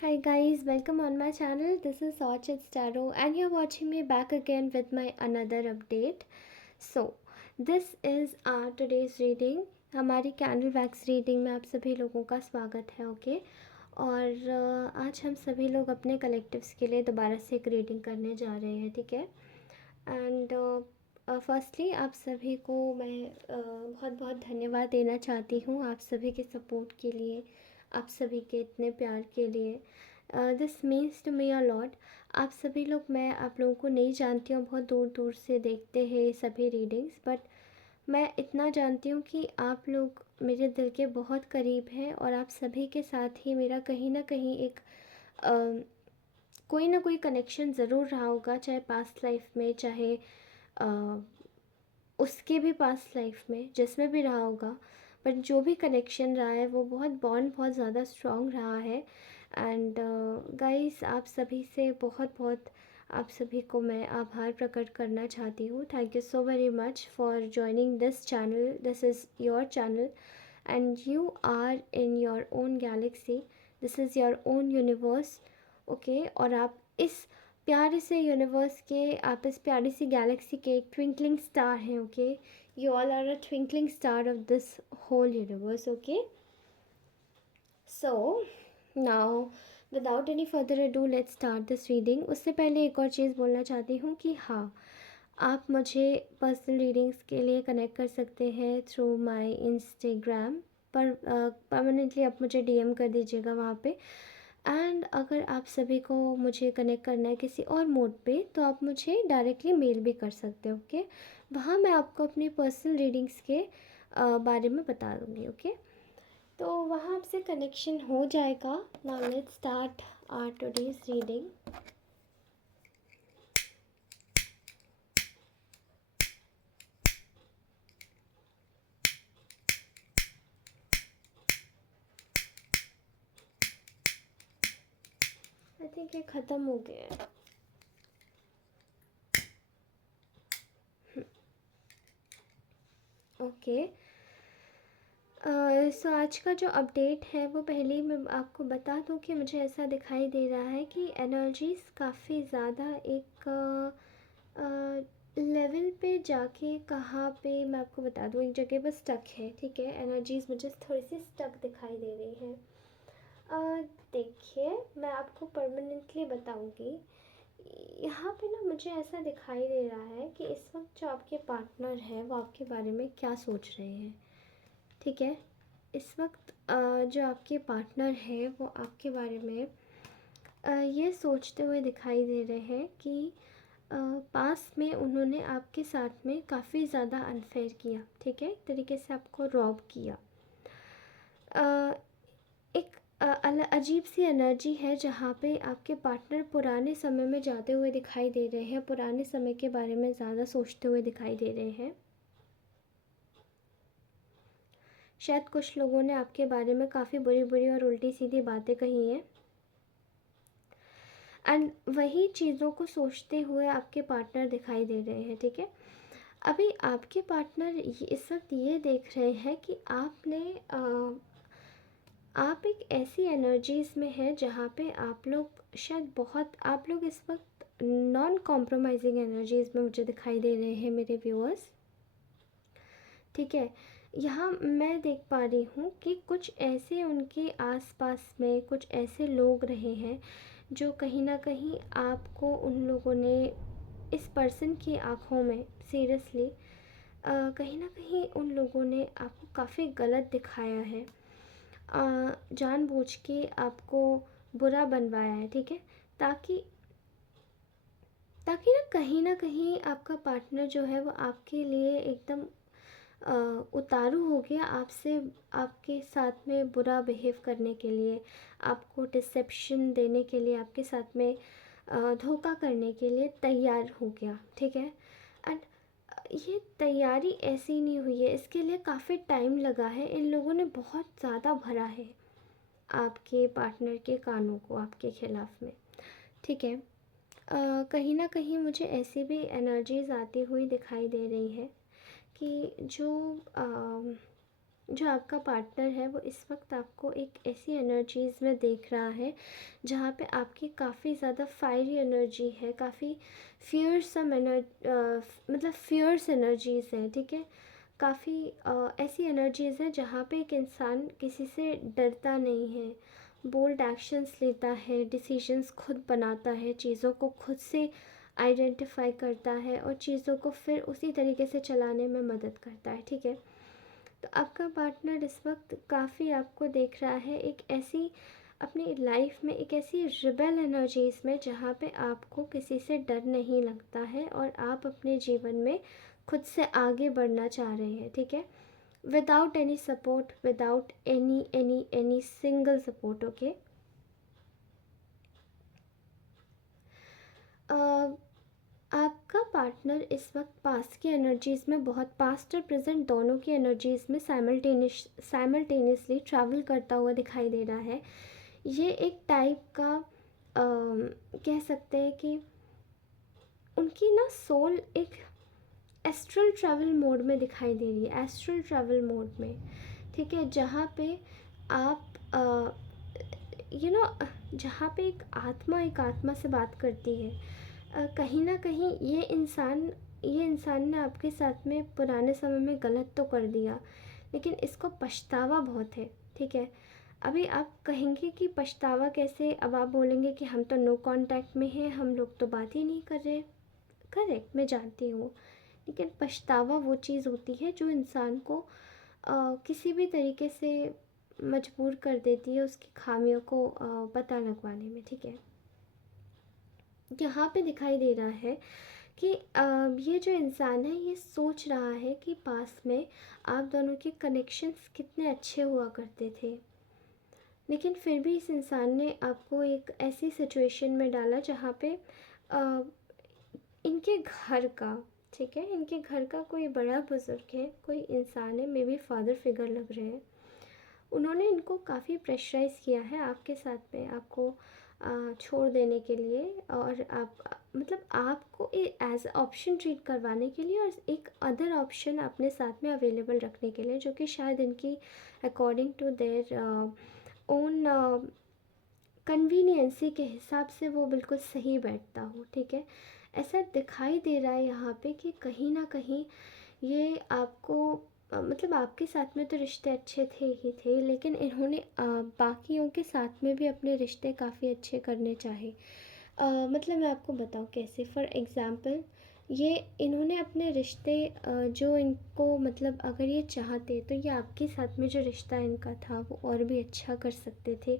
Hi guys, welcome on my channel. This is Orchid Starro and you're watching me back again with my another update. So, this is our today's reading. हमारी candle wax reading में आप सभी लोगों का स्वागत है। Okay और आज हम सभी लोग अपने कलेक्टिव्स के लिए दोबारा से एक रीडिंग करने जा रहे हैं, ठीक है। एंड फर्स्टली आप सभी को मैं बहुत बहुत धन्यवाद देना चाहती हूँ आप सभी के सपोर्ट के लिए, आप सभी के इतने प्यार के लिए। This means to me a lot. आप सभी लोग, मैं आप लोगों को नहीं जानती हूँ, बहुत दूर दूर से देखते हैं ये सभी रीडिंग्स, बट मैं इतना जानती हूँ कि आप लोग मेरे दिल के बहुत करीब हैं और आप सभी के साथ ही मेरा कहीं ना कहीं एक कोई ना कोई कनेक्शन ज़रूर रहा होगा, चाहे पास्ट लाइफ में, चाहे उसके भी पास्ट लाइफ में, जिसमें भी रहा होगा। बट जो भी कनेक्शन रहा है वो बहुत बॉन्ड बहुत ज़्यादा स्ट्रॉन्ग रहा है। एंड गाइस, आप सभी से बहुत बहुत आप सभी को मैं आभार प्रकट करना चाहती हूँ। Thank you so very much for joining this channel. This is your channel and you are in your own galaxy. This is your own universe. Okay, और आप इस प्यारे से यूनिवर्स के, आप इस प्यारी सी गैलेक्सी के एक ट्विंकलिंग स्टार हैं। Okay, you all are a twinkling star of this whole universe. Okay, so now without any further ado let's start this reading. उससे पहले एक और चीज़ बोलना चाहती हूँ कि हाँ, आप मुझे पर्सनल रीडिंग्स के लिए कनेक्ट कर सकते हैं थ्रू माय इंस्टाग्राम पर। परमानेंटली आप मुझे डीएम कर दीजिएगा वहाँ पे। एंड अगर आप सभी को मुझे कनेक्ट करना है किसी और मोड पे, तो आप मुझे डायरेक्टली मेल भी कर सकते हो। ओके, वहाँ मैं आपको अपनी पर्सनल रीडिंग्स के बारे में बता दूँगी। ओके, तो वहाँ आपसे कनेक्शन हो जाएगा। Now let's start our today's reading. I think ये ख़त्म हो गया है। ओके, सो आज का जो अपडेट है वो पहले ही मैं आपको बता दूं कि मुझे ऐसा दिखाई दे रहा है कि एनर्जीज़ काफ़ी ज़्यादा एक लेवल पे जाके, कहाँ पे मैं आपको बता दूं, एक जगह पर स्टक है। ठीक है, एनर्जीज़ मुझे थोड़ी सी स्टक दिखाई दे रही है। देखिए, मैं आपको परमानेंटली बताऊंगी। यहाँ पे ना मुझे ऐसा दिखाई दे रहा है कि इस वक्त जो आपके पार्टनर है वो आपके बारे में क्या सोच रहे हैं। ठीक है, इस वक्त जो आपके पार्टनर है वो आपके बारे में ये सोचते हुए दिखाई दे रहे हैं कि पास में उन्होंने आपके साथ में काफ़ी ज़्यादा अनफेयर किया। ठीक है, एक तरीके से आपको रॉब किया। एक अजीब सी एनर्जी है जहाँ पे आपके पार्टनर पुराने समय में जाते हुए दिखाई दे रहे हैं, पुराने समय के बारे में ज़्यादा सोचते हुए दिखाई दे रहे हैं। शायद कुछ लोगों ने आपके बारे में काफ़ी बुरी बुरी और उल्टी सीधी बातें कही हैं, एंड वही चीज़ों को सोचते हुए आपके पार्टनर दिखाई दे रहे हैं। ठीक है, अभी आपके पार्टनर इस वक्त ये देख रहे हैं कि आप एक ऐसी एनर्जीज़ में हैं जहाँ पे आप लोग शायद बहुत, आप लोग इस वक्त नॉन कॉम्प्रोमाइजिंग एनर्जीज़ में मुझे दिखाई दे रहे हैं मेरे व्यूअर्स। ठीक है, यहाँ मैं देख पा रही हूँ कि कुछ ऐसे उनके आसपास में कुछ ऐसे लोग रहे हैं जो कहीं ना कहीं आपको, उन लोगों ने इस पर्सन की आँखों में सीरियसली कहीं ना कहीं उन लोगों ने आपको काफ़ी गलत दिखाया है, जानबूझ के आपको बुरा बनवाया है। ठीक है, ताकि ताकि ना कहीं आपका पार्टनर जो है वो आपके लिए एकदम उतारू हो गया, आपसे, आपके साथ में बुरा बिहेव करने के लिए, आपको डिसेप्शन देने के लिए, आपके साथ में धोखा करने के लिए तैयार हो गया। ठीक है, एंड ये तैयारी ऐसी नहीं हुई है, इसके लिए काफ़ी टाइम लगा है। इन लोगों ने बहुत ज़्यादा भरा है आपके पार्टनर के कानों को आपके ख़िलाफ़ में। ठीक है, कहीं ना कहीं मुझे ऐसी भी एनर्जीज़ आती हुई दिखाई दे रही है कि जो जो आपका पार्टनर है वो इस वक्त आपको एक ऐसी एनर्जीज़ में देख रहा है जहाँ पे आपकी काफ़ी ज़्यादा फायरी एनर्जी है, काफ़ी फियर्सम मतलब फियर्स एनर्जीज़ हैं, ठीक है। काफ़ी ऐसी एनर्जीज़ हैं जहाँ पे एक इंसान किसी से डरता नहीं है, बोल्ड एक्शंस लेता है, डिसीजंस खुद बनाता है, चीज़ों को खुद से आइडेंटिफाई करता है और चीज़ों को फिर उसी तरीके से चलाने में मदद करता है, ठीक है। तो आपका पार्टनर इस वक्त काफ़ी आपको देख रहा है एक ऐसी अपनी लाइफ में, एक ऐसी रिबेल एनर्जीज़ में जहाँ पे आपको किसी से डर नहीं लगता है और आप अपने जीवन में खुद से आगे बढ़ना चाह रहे हैं, ठीक है। Without any support, without any single support, okay. आपका पार्टनर इस वक्त पास्ट की एनर्जीज़ में बहुत, पास्ट और प्रेजेंट दोनों की एनर्जीज़ में साइमल्टेनियसली ट्रैवल करता हुआ दिखाई दे रहा है। ये एक टाइप का कह सकते हैं कि उनकी ना सोल एक एस्ट्रल ट्रैवल मोड में दिखाई दे रही है, एस्ट्रल ट्रैवल मोड में, ठीक है। जहाँ पे आप जहाँ पे एक आत्मा से बात करती है। कहीं ना कहीं ये इंसान ने आपके साथ में पुराने समय में गलत तो कर दिया, लेकिन इसको पछतावा बहुत है, ठीक है। अभी आप कहेंगे कि पछतावा कैसे, अब आप बोलेंगे कि हम तो नो कांटेक्ट में हैं, हम लोग तो बात ही नहीं कर रहे। करेक्ट, मैं जानती हूँ, लेकिन पछतावा वो चीज़ होती है जो इंसान को किसी भी तरीके से मजबूर कर देती है उसकी खामियों को पता लगवाने में, ठीक है। यहाँ पे दिखाई दे रहा है कि ये जो इंसान है ये सोच रहा है कि पास में आप दोनों के कनेक्शंस कितने अच्छे हुआ करते थे, लेकिन फिर भी इस इंसान ने आपको एक ऐसी सिचुएशन में डाला जहाँ पे अ, इनके घर का, ठीक है, इनके घर का कोई बड़ा बुजुर्ग है, कोई इंसान है, मे बी फादर फिगर लग रहे हैं। उन्होंने इनको काफ़ी प्रेशराइज़ किया है आपके साथ में, आपको छोड़ देने के लिए, और मतलब आपको एज ऑप्शन ट्रीट करवाने के लिए और एक अदर ऑप्शन अपने साथ में अवेलेबल रखने के लिए, जो कि शायद इनकी according to their own convenience के हिसाब से वो बिल्कुल सही बैठता हो, ठीक है। ऐसा दिखाई दे रहा है यहाँ पे कि कहीं ना कहीं ये आपको मतलब आपके साथ में तो रिश्ते अच्छे थे ही थे, लेकिन इन्होंने बाकियों के साथ में भी अपने रिश्ते काफ़ी अच्छे करने चाहे। मतलब मैं आपको बताऊँ कैसे, फॉर एग्ज़ाम्पल ये इन्होंने अपने रिश्ते जो इनको मतलब अगर ये चाहते तो ये आपके साथ में जो रिश्ता इनका था वो और भी अच्छा कर सकते थे,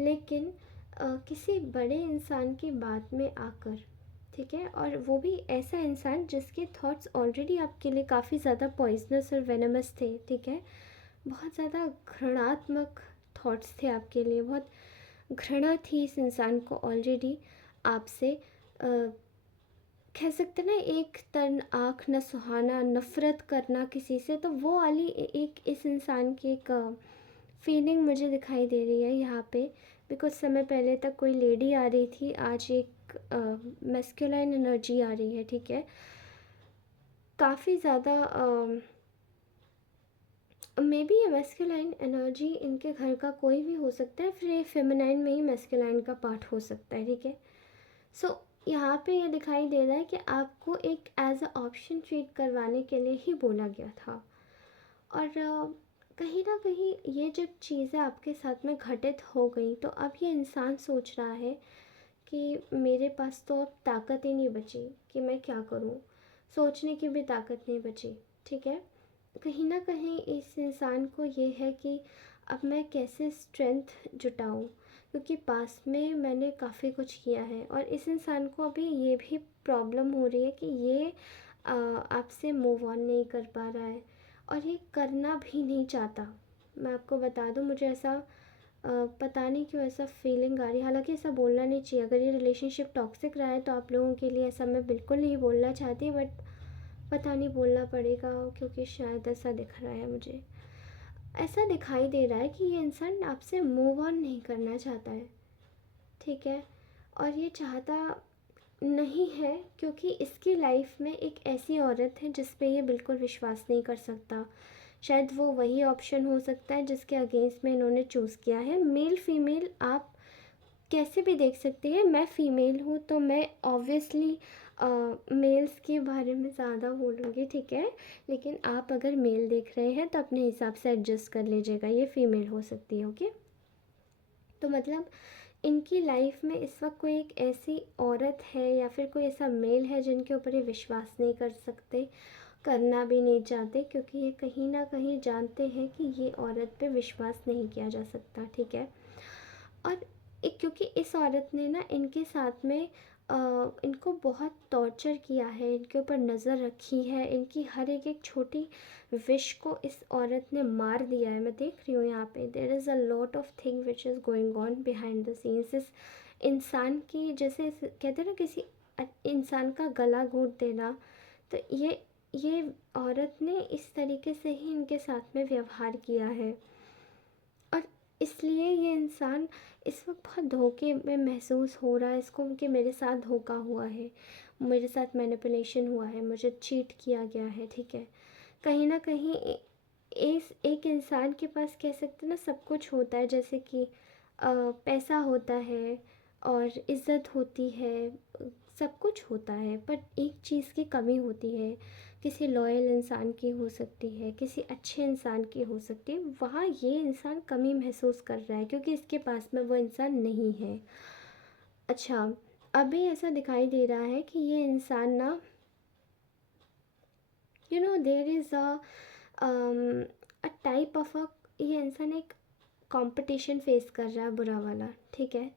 लेकिन किसी बड़े इंसान की बात में आकर, ठीक है, और वो भी ऐसा इंसान जिसके थॉट्स ऑलरेडी आपके लिए काफ़ी ज़्यादा पॉइजनस और वेनमस थे, ठीक है, बहुत ज़्यादा घृणात्मक थॉट्स थे आपके लिए, बहुत घृणा थी इस इंसान को ऑलरेडी आपसे। कह सकते ना एक तन आँख न सुहाना, नफ़रत करना किसी से, तो वो वाली एक इस इंसान की एक फीलिंग मुझे दिखाई दे रही है यहाँ पे। भी कुछ समय पहले तक कोई लेडी आ रही थी, आज एक मैस्कुलाइन एनर्जी आ रही है, ठीक है। काफ़ी ज़्यादा मे बी ये मैस्कुलाइन एनर्जी इनके घर का कोई भी हो सकता है, फिर ये फेमिनाइन में ही मैस्कुलाइन का पार्ट हो सकता है, ठीक है। सो यहाँ पे ये दिखाई दे रहा है कि आपको एक एज अ ऑप्शन ट्रीट करवाने के लिए ही बोला गया था, और कहीं ना कहीं ये जब चीज़ें आपके साथ में घटित हो गई तो अब ये इंसान सोच रहा है कि मेरे पास तो अब ताकत ही नहीं बची कि मैं क्या करूं, सोचने की भी ताकत नहीं बची, ठीक है। कहीं ना कहीं इस इंसान को ये है कि अब मैं कैसे स्ट्रेंथ जुटाऊं, क्योंकि पास में मैंने काफ़ी कुछ किया है, और इस इंसान को अभी ये भी प्रॉब्लम हो रही है कि ये आपसे मूव ऑन नहीं कर पा रहा है और ये करना भी नहीं चाहता। मैं आपको बता दूं, मुझे ऐसा पता नहीं क्यों ऐसा फीलिंग आ रही है, हालांकि ऐसा बोलना नहीं चाहिए, अगर ये रिलेशनशिप टॉक्सिक रहा है तो आप लोगों के लिए ऐसा मैं बिल्कुल नहीं बोलना चाहती, बट पता नहीं बोलना पड़ेगा क्योंकि शायद ऐसा दिख रहा है मुझे, ऐसा दिखाई दे रहा है कि ये इंसान आपसे मूव ऑन नहीं करना चाहता है, ठीक है। और ये चाहता नहीं है क्योंकि इसकी लाइफ में एक ऐसी औरत है जिस पे ये बिल्कुल विश्वास नहीं कर सकता। शायद वो वही ऑप्शन हो सकता है जिसके अगेंस्ट में इन्होंने चूज़ किया है। मेल फीमेल आप कैसे भी देख सकते हैं। मैं फ़ीमेल हूँ तो मैं ऑब्वियसली मेल्स के बारे में ज़्यादा बोलूँगी, ठीक है। लेकिन आप अगर मेल देख रहे हैं तो अपने हिसाब से एडजस्ट कर लीजिएगा, ये फ़ीमेल हो सकती है, ओके। तो मतलब इनकी लाइफ में इस वक्त कोई एक ऐसी औरत है या फिर कोई ऐसा मेल है जिनके ऊपर ये विश्वास नहीं कर सकते, करना भी नहीं चाहते, क्योंकि ये कहीं ना कहीं जानते हैं कि ये औरत पे विश्वास नहीं किया जा सकता, ठीक है। और एक क्योंकि इस औरत ने ना इनके साथ में इनको बहुत टॉर्चर किया है, इनके ऊपर नज़र रखी है, इनकी हर एक छोटी विश को इस औरत ने मार दिया है। मैं देख रही हूँ यहाँ पे there is a lot of thing which is going on behind the scenes. इस इंसान की जैसे कहते हैं ना किसी इंसान का गला घोंट देना, तो ये औरत ने इस तरीके से ही इनके साथ में व्यवहार किया है। और इसलिए ये इंसान इस वक्त बहुत धोखे में महसूस हो रहा है इसको, कि मेरे साथ धोखा हुआ है, मेरे साथ मैनिपुलेशन हुआ है, मुझे चीट किया गया है, ठीक है। कहीं ना कहीं इस एक इंसान के पास कह सकते हैं ना सब कुछ होता है, जैसे कि पैसा होता है और इज़्ज़त होती है, सब कुछ होता है, पर एक चीज़ की कमी होती है। किसी लॉयल इंसान की हो सकती है, किसी अच्छे इंसान की हो सकती है, वहाँ ये इंसान कमी महसूस कर रहा है क्योंकि इसके पास में वो इंसान नहीं है। अच्छा, अभी ऐसा दिखाई दे रहा है कि ये इंसान ना there is a type of a, ये इंसान एक कंपटीशन फेस कर रहा है बुरा वाला, ठीक है।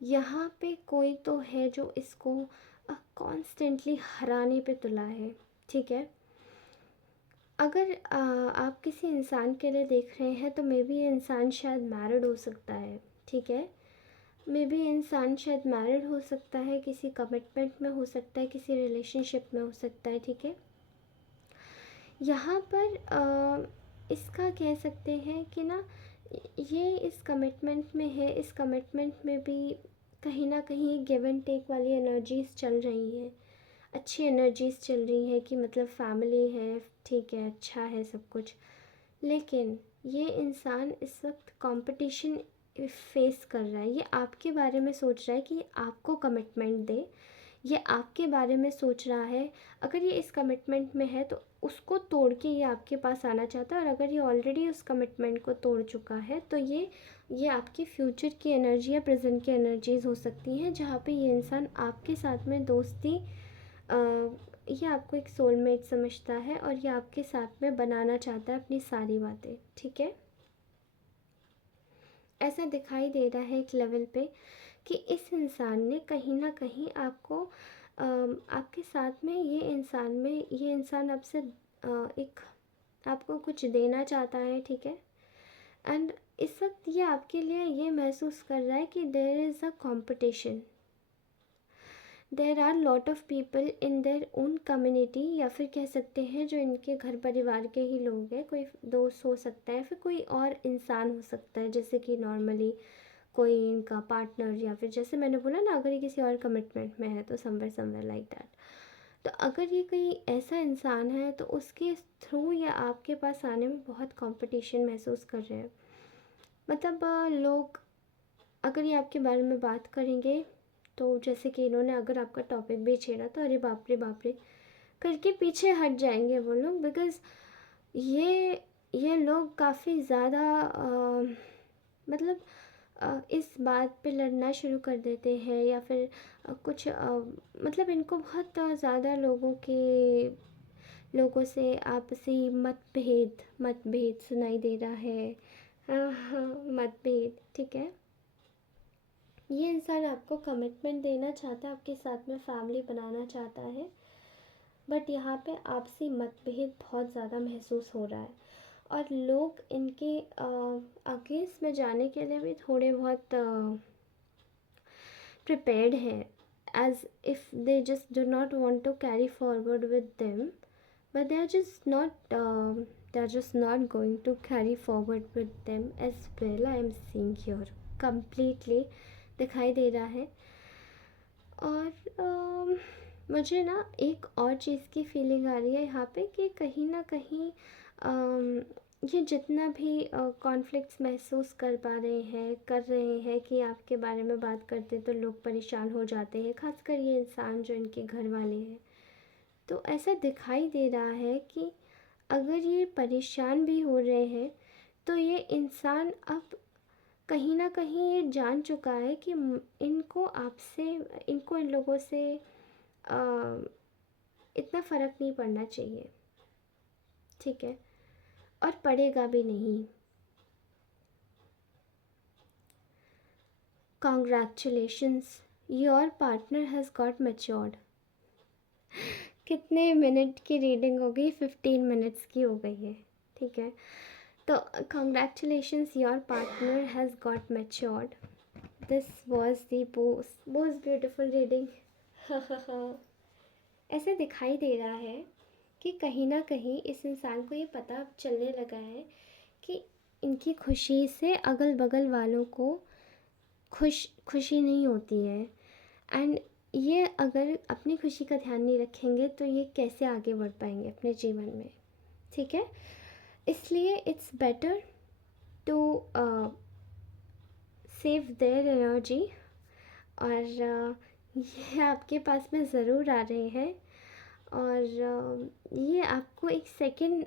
यहाँ पे कोई तो है जो इसको कॉन्स्टेंटली हराने पे तुला है, ठीक है। अगर आप किसी इंसान के लिए देख रहे हैं तो मे बी ये इंसान शायद मैरिड हो सकता है, ठीक है। मे बी इंसान शायद मैरिड हो सकता है, किसी कमिटमेंट में हो सकता है, किसी रिलेशनशिप में हो सकता है, ठीक है। यहाँ पर इसका कह सकते हैं कि ना ये इस कमिटमेंट में है, इस कमिटमेंट में भी कहीं ना कहीं गिव एंड टेक वाली एनर्जीज चल रही हैं, अच्छी एनर्जीज चल रही हैं कि मतलब फैमिली है, ठीक है, अच्छा है सब कुछ। लेकिन ये इंसान इस वक्त कंपटीशन फेस कर रहा है, ये आपके बारे में सोच रहा है कि आपको कमिटमेंट दे, ये आपके बारे में सोच रहा है। अगर ये इस कमिटमेंट में है तो उसको तोड़ के ये आपके पास आना चाहता है, और अगर ये ऑलरेडी उस कमिटमेंट को तोड़ चुका है तो ये आपकी फ्यूचर की एनर्जी या प्रेजेंट की एनर्जीज हो सकती हैं, जहाँ पे ये इंसान आपके साथ में दोस्ती ये आपको एक सोलमेट समझता है और ये आपके साथ में बनाना चाहता है अपनी सारी बातें, ठीक है। ऐसा दिखाई दे रहा है एक लेवल पे कि इस इंसान ने कहीं ना कहीं आपको आपके साथ में ये इंसान आपसे एक आपको कुछ देना चाहता है, ठीक है। एंड इस वक्त ये आपके लिए ये महसूस कर रहा है कि there is a competition, there are lot of people in their own community, या फिर कह सकते हैं जो इनके घर परिवार के ही लोग हैं, कोई दोस्त हो सकता है, फिर कोई और इंसान हो सकता है, जैसे कि नॉर्मली कोई इनका पार्टनर, या फिर जैसे मैंने बोला ना अगर ये किसी और कमिटमेंट में है तो समवेयर समवेयर लाइक दैट। तो अगर ये कोई ऐसा इंसान है तो उसके थ्रू या आपके पास आने में बहुत कंपटीशन महसूस कर रहे हैं। मतलब लोग अगर ये आपके बारे में बात करेंगे तो जैसे कि इन्होंने अगर आपका टॉपिक भी छेड़ा तो अरे बाप रे करके पीछे हट जाएंगे वो लोग, बिकॉज़ ये लोग काफ़ी ज़्यादा मतलब इस बात पे लड़ना शुरू कर देते हैं, या फिर कुछ मतलब इनको बहुत ज़्यादा लोगों से आपसी मतभेद सुनाई दे रहा है। हाँ, मतभेद, ठीक है। ये इंसान आपको कमिटमेंट देना चाहता है, आपके साथ में फैमिली बनाना चाहता है, बट यहाँ पे आपसी मतभेद बहुत ज़्यादा महसूस हो रहा है। और लोग इनके अगेंस्ट में जाने के लिए भी थोड़े बहुत प्रिपेयर्ड हैं, as if they just do not want to carry forward with them, but they are just not going to carry forward with them as well. I am seeing here completely दिखाई दे रहा है। और मुझे ना एक और चीज़ की फीलिंग आ रही है यहाँ पे कि कहीं ना कहीं ये जितना भी कॉन्फ्लिक्ट्स महसूस कर रहे हैं कि आपके बारे में बात करते तो लोग परेशान हो जाते हैं, खासकर ये इंसान जो इनके घर वाले हैं। तो ऐसा दिखाई दे रहा है कि अगर ये परेशान भी हो रहे हैं तो ये इंसान अब कहीं ना कहीं ये जान चुका है कि इनको आपसे, इनको इन लोगों से अ, इतना फ़र्क नहीं पड़ना चाहिए, ठीक है, और पड़ेगा भी नहीं। Congratulations, your partner has got matured. कितने मिनट की रीडिंग हो गई? 15 मिनट्स की हो गई है, ठीक है। तो congratulations, your partner has got matured. This was the most beautiful reading. ऐसे दिखाई दे रहा है कि कहीं ना कहीं इस इंसान को ये पता चलने लगा है कि इनकी खुशी से अगल बगल वालों को खुशी नहीं होती है। एंड ये अगर अपनी खुशी का ध्यान नहीं रखेंगे तो ये कैसे आगे बढ़ पाएंगे अपने जीवन में, ठीक है। इसलिए it's better to save their energy. और ये आपके पास में ज़रूर आ रहे हैं। और ये आपको एक सेकंड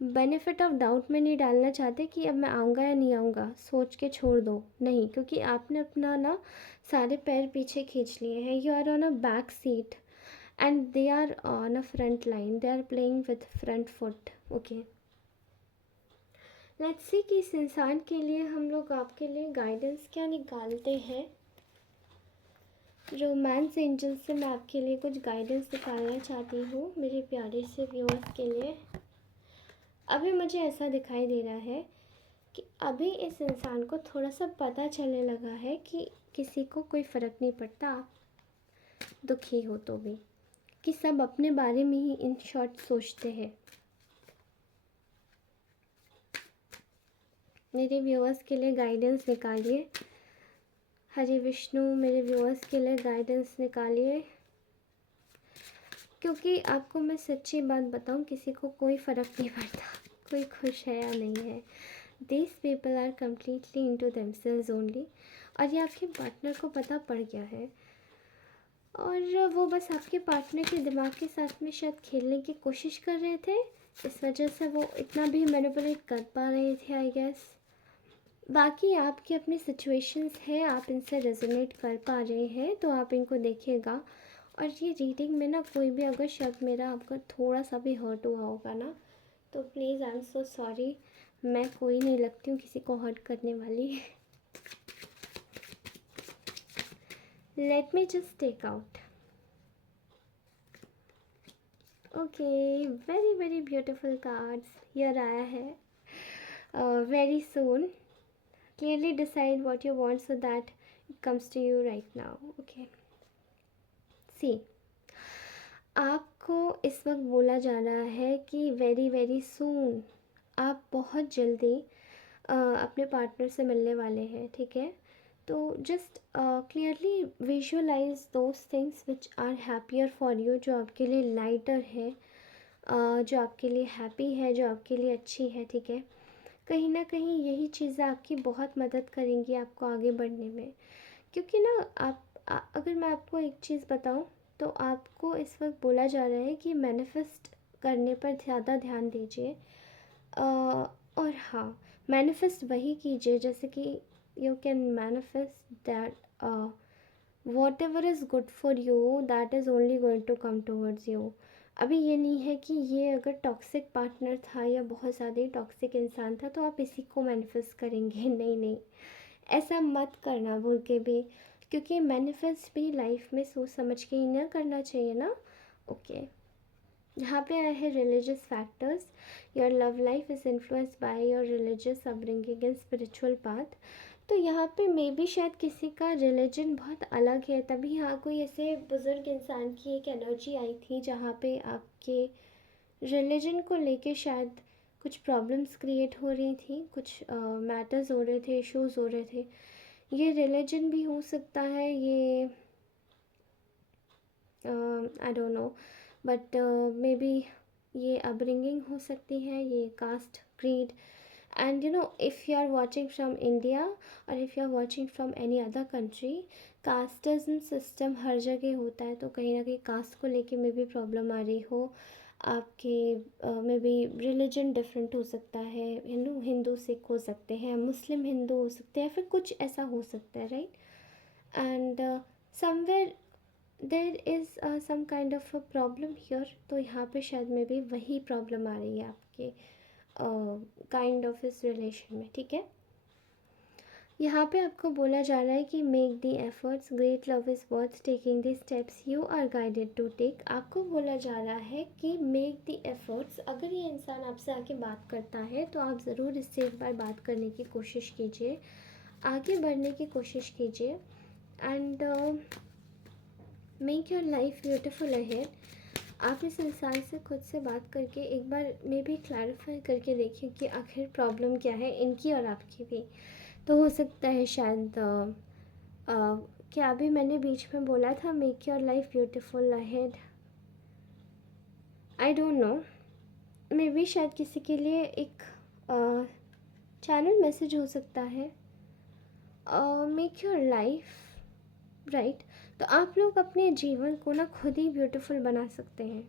बेनिफिट ऑफ डाउट में नहीं डालना चाहते कि अब मैं आऊँगा या नहीं आऊँगा, सोच के छोड़ दो, नहीं, क्योंकि आपने अपना ना सारे पैर पीछे खींच लिए हैं। You are on a back seat and they are on a front line, they are playing with front foot. Okay, let's see कि इस इंसान के लिए हम लोग आपके लिए गाइडेंस क्या निकालते हैं। रोमांस एंजल से मैं आपके लिए कुछ गाइडेंस निकालना चाहती हूँ मेरे प्यारे से व्यूअर्स के लिए। अभी मुझे ऐसा दिखाई दे रहा है कि अभी इस इंसान को थोड़ा सा पता चलने लगा है कि किसी को कोई फ़र्क नहीं पड़ता, आप दुखी हो तो भी, कि सब अपने बारे में ही इन शॉर्ट सोचते हैं। मेरे व्यूअर्स के लिए गाइडेंस निकालिए। हरे विष्णु, मेरे व्यूअर्स के लिए गाइडेंस निकालिए, क्योंकि आपको मैं सच्ची बात बताऊं, किसी को कोई फ़र्क नहीं पड़ता कोई खुश है या नहीं है। These people are completely into themselves only. और ये आपके पार्टनर को पता पड़ गया है और वो बस आपके पार्टनर के दिमाग के साथ में शायद खेलने की कोशिश कर रहे थे, इस वजह से वो इतना भी मैनिपुलेट कर पा रहे थे, आई गेस। बाकी आपकी अपनी सिचुएशंस है, आप इनसे रेजोनेट कर पा रहे हैं तो आप इनको देखिएगा। और ये रीडिंग में ना कोई भी अगर शब्द मेरा आपका थोड़ा सा भी हर्ट हुआ होगा ना, तो please I am so sorry. मैं कोई नहीं लगती हूँ किसी को हर्ट करने वाली। Let me just take out. Okay, very very beautiful cards here आया है। Very soon, clearly decide what you want so that it comes to you right now. Okay, see, आपको इस वक्त बोला जा रहा है कि वेरी वेरी सून आप बहुत जल्दी अपने पार्टनर से मिलने वाले हैं, ठीक है। तो just clearly visualise those things which are happier for you, जो आपके लिए लाइटर है, जो आपके लिए हैप्पी है, जो आपके लिए अच्छी है, ठीक है। कहीं ना कहीं यही चीज़ें आपकी बहुत मदद करेंगी आपको आगे बढ़ने में, क्योंकि ना अगर मैं आपको एक चीज़ बताऊं तो आपको इस वक्त बोला जा रहा है कि मैनिफेस्ट करने पर ज़्यादा ध्यान दीजिए। और हाँ, मैनिफेस्ट वही कीजिए जैसे कि you can manifest that whatever is good for you that is only going to come towards you. अभी ये नहीं है कि ये अगर टॉक्सिक पार्टनर था या बहुत ज़्यादा ही टॉक्सिक इंसान था तो आप इसी को मैनिफेस्ट करेंगे, नहीं नहीं, ऐसा मत करना भूल के भी, क्योंकि मैनिफेस्ट भी लाइफ में सोच समझ के ही ना करना चाहिए ना। ओके, यहाँ पे आया है religious factors. Your love life is influenced by your religious upbringing and spiritual path. तो यहाँ पे मे बी शायद किसी का रिलीजन बहुत अलग है, तभी यहाँ कोई ऐसे बुज़ुर्ग इंसान की एक एनर्जी आई थी जहाँ पे आपके रिलीजन को लेके शायद कुछ प्रॉब्लम्स क्रिएट हो रही थी, कुछ मैटर्स हो रहे थे, इश्यूज हो रहे थे। ये रिलीजन भी हो सकता है, ये I don't know, but maybe ये अपब्रिंगिंग हो सकती है, ये caste, creed. And if you are watching from India और if you are watching from any other country, casteism system हर जगह होता है, तो कहीं ना कहीं कास्ट को लेके में भी प्रॉब्लम आ रही हो आपके, में भी रिलीजन डिफरेंट हो सकता है, हिंदू सिख हो सकते हैं, मुस्लिम हिंदू हो सकते हैं, फिर कुछ ऐसा हो सकता है, right. And somewhere there is some kind of a problem here, तो यहाँ पे शायद में भी वही प्रॉब्लम आ रही है आपके काइंड ऑफ इस रिलेशन में, ठीक है। यहाँ पे आपको बोला जा रहा है कि make the efforts, great love is worth taking the steps you are guided to take. आपको बोला जा रहा है कि मेक दी एफर्ट्स, अगर ये इंसान आपसे आके बात करता है तो आप ज़रूर इससे एक बार बात करने की कोशिश कीजिए, आगे बढ़ने की कोशिश कीजिए, and make your life beautiful ahead. आप इस इंसान से खुद से बात करके एक बार मे भी क्लैरिफाई करके देखिए कि आखिर प्रॉब्लम क्या है, इनकी और आपकी भी। तो हो सकता है शायद क्या अभी मैंने बीच में बोला था make your life beautiful ahead, I don't no, may be शायद किसी के लिए एक चैनल मैसेज हो सकता है, मेक योर लाइफ राइट। तो आप लोग अपने जीवन को ना खुद ही ब्यूटीफुल बना सकते हैं,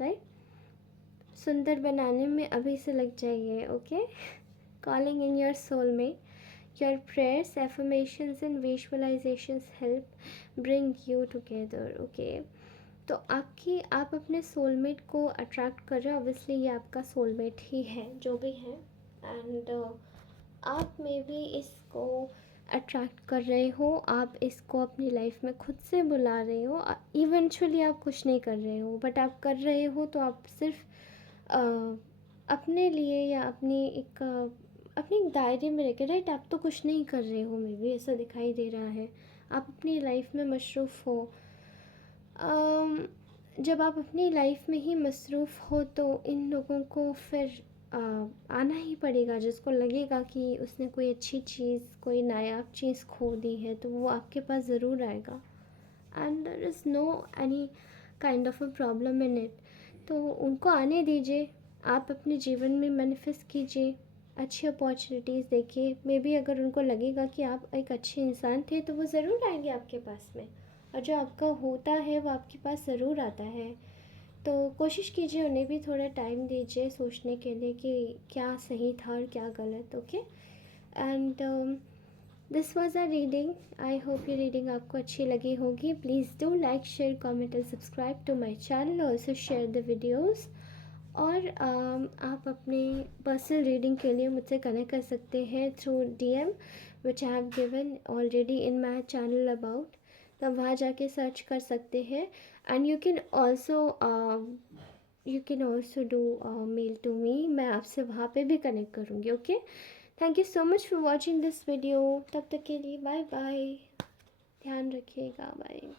राइट। सुंदर बनाने में अभी से लग जाइए, okay. Calling in your soul में your prayers, affirmations and visualizations help bring you together, okay। तो आप अपने सोलमेट को अट्रैक्ट कर रहे हो, ऑब्वियसली ये आपका सोलमेट ही है जो भी है, एंड आप में भी इसको अट्रैक्ट कर रहे हो, आप इसको अपनी लाइफ में खुद से बुला रहे हो। इवेंचुअली आप कुछ नहीं कर रहे हो, बट आप कर रहे हो तो आप सिर्फ अपने लिए या अपनी एक दायरे में रह के, राइट। आप तो कुछ नहीं कर रहे हो, मे भी ऐसा दिखाई दे रहा है, आप अपनी लाइफ में मसरूफ़ हो। जब आप अपनी लाइफ में ही मसरूफ़ हो तो इन लोगों को फिर आना ही पड़ेगा, जिसको लगेगा कि उसने कोई अच्छी चीज़, कोई नायाब चीज़ खो दी है, तो वो आपके पास ज़रूर आएगा, and there is no any kind of a problem in it. तो उनको आने दीजिए, आप अपने जीवन में मैनिफेस्ट कीजिए, अच्छी अपॉर्चुनिटीज़ देखिए, मे बी अगर उनको लगेगा कि आप एक अच्छे इंसान थे तो वो ज़रूर आएंगे आपके पास में, और जो आपका होता है वो आपके पास ज़रूर आता है। तो कोशिश कीजिए, उन्हें भी थोड़ा टाइम दीजिए सोचने के लिए कि क्या सही था और क्या गलत, okay. And this was a reading, I hope ये रीडिंग आपको अच्छी लगी होगी। Please do like, share, comment and subscribe to my channel, also share the videos. और आप अपने पर्सनल रीडिंग के लिए मुझसे कनेक्ट कर सकते हैं through DM which I have given already in my channel about, तो वहाँ जाके सर्च कर सकते हैं। And you can also do mail to me, मैं आपसे वहाँ पे भी कनेक्ट करूँगी, okay. Thank you so much for watching this video, तब तक के लिए बाय बाय, ध्यान रखिएगा, बाय।